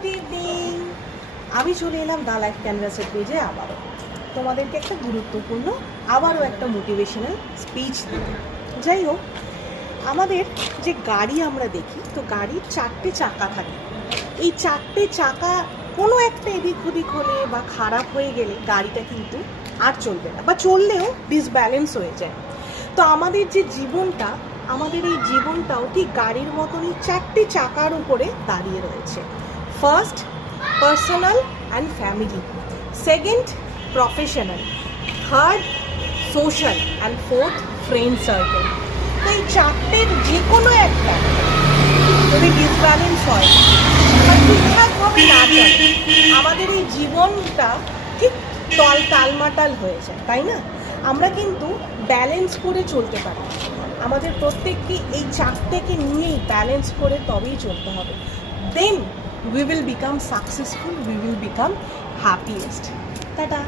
Good evening. আমি চলে এলাম দা লাইফ ক্যানভাসের পেজে আবারও তোমাদেরকে একটা গুরুত্বপূর্ণ আবারও একটা মোটিভেশনাল স্পিচ দিতে। যাই হোক, আমাদের যে গাড়ি আমরা দেখি, তো গাড়ির 4টে চাকা থাকে। এই 4টে চাকা কোনো একটা এদিক ওদিক হলে বা খারাপ হয়ে গেলে গাড়িটা কিন্তু আর চলবে না, বা চললেও ডিসব্যালেন্স হয়ে যায়। তো আমাদের যে জীবনটা, আমাদের এই জীবনটাও ঠিক গাড়ির মতনই 4টে চাকার উপরে দাঁড়িয়ে রয়েছে। First, personal and family. Second, professional. Third, social. And fourth, friend circle. তো এই 4টের যে কোনো একটা যদি ডিসব্যালেন্স হয় বা ঠিকঠাকভাবে না চলে, আমাদের এই জীবনটা ঠিক টালমাটাল হয়ে যায়, তাই না? আমরা কিন্তু ব্যালেন্স করে চলতে পারি। আমাদের প্রত্যেককে এই 4টেকে নিয়েই ব্যালেন্স করে তবেই চলতে হবে। দেন we will become successful, we will become happiest. Tada!